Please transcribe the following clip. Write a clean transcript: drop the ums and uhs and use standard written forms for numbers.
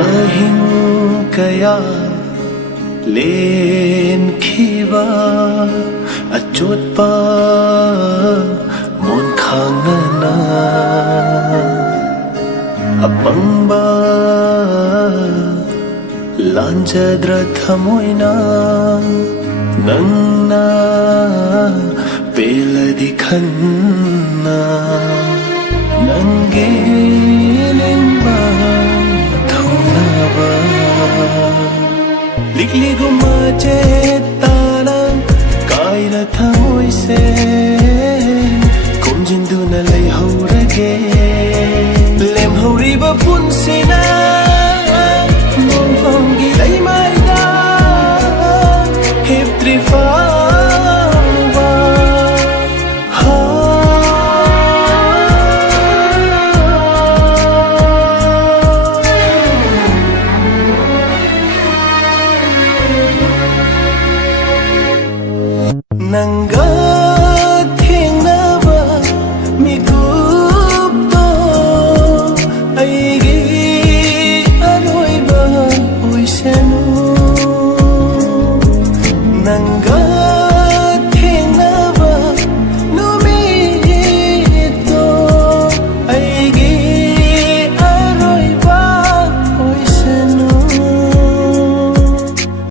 ahing kaya len khiba achot pa mon khang na apang ba lanjadra thamoina nang na peladi khanna nange lengba thona ba likli guma chetana kaira thamoi se komjindu na lai haurage lem hauri ba punsina mong phong gi lai mai da hip trifa nangga